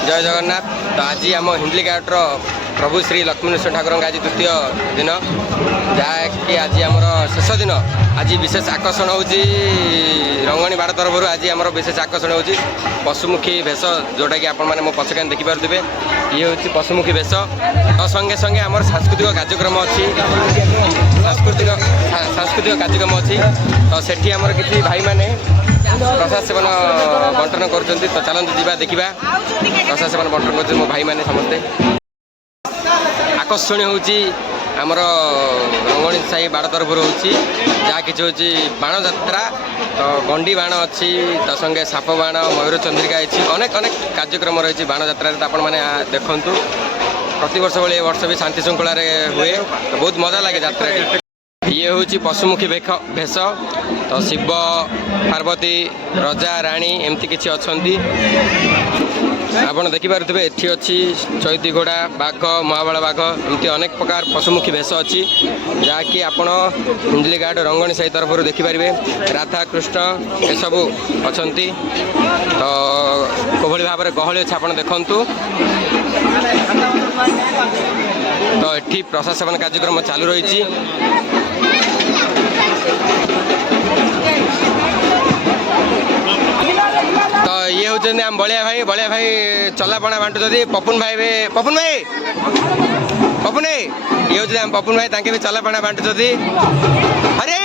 जय जगन्नाथ। तो आज आम हिंदलीघाटर प्रभु श्री लक्ष्मीनरसिंह ठाकुर आज द्वितीय दिन जहाँकि आज आमर शेष दिन। आज विशेष आकर्षण हूँ रंगणी बाड़ तरफ आज आम विशेष आकर्षण हूँ पशुमुखी भेष जोटा कि आपण मैंने मो पछकान देखिपे ये हूँ पशुमुखी भेष। तो संगे संगे आम सांस्कृतिक कार्यक्रम अच्छी सांस्कृतिक कार्यक्रम अच्छी। तो सेठी आमर किसी भाई मैंने प्रसाद सेवन बंटन कर चलते जा देखा प्रसाद सेवन बंटन कर मो भाई मैंने समस्ते। आकर्षण हूँ आमर रंगणी साई बाड़ तरफ रोचे जहाँ कि हूँ बाण जात्रा। तो गंडी बाण अच्छी तो संगे साप बाण मयूर चंद्रिका अनेक अनेक कार्यक्रम रही बाण जात्रा। तो आपण मैंने देखु प्रत वर्ष भाई वर्ष भी शांति श्रृंखला हुए तो बहुत मजा लगे यात्रा। ये हूँ पशुमुखी भेष। तो शिव पार्वती रजा राणी एमती किसी अच्छा आपड़ देखिपे ये अच्छी चैती घोड़ा बाघ महाबल बाघ एमती अनेक प्रकार पशुमुखी भेष अच्छी जहाँकि आपण हिंदलीघाट रंगणी साई तरफ देखिपारे राधा कृष्ण ये सबू अच्छा। तो कोभली भाव में गहली अच्छे आप देखु। तो ये प्रसाद सेवन कार्यक्रम चालू रही। तो ये हूँ आम बलिया भाई चलापणा बांटुं पपुन भाई ये हूँ आम पपुन भाई भी चलापणा बांटुं। हरे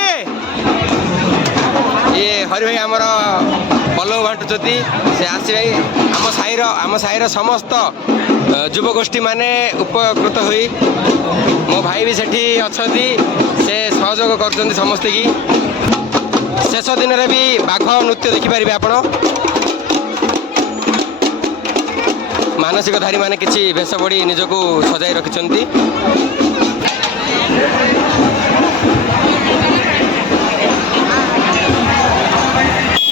ये हरि भाई आमर पलव बांटुं से आसी भाई आम साईर समस्त युवगोष्ठी माने उपकृत हुई मो भाई भी सेठी अच्छा से सहयोग कर समस्ते की। शेष दिन में भी बाघ नृत्य देखिपारे आपण मानसिक धारी माने किसी भेष बड़ी निजक सजाई रखिंट।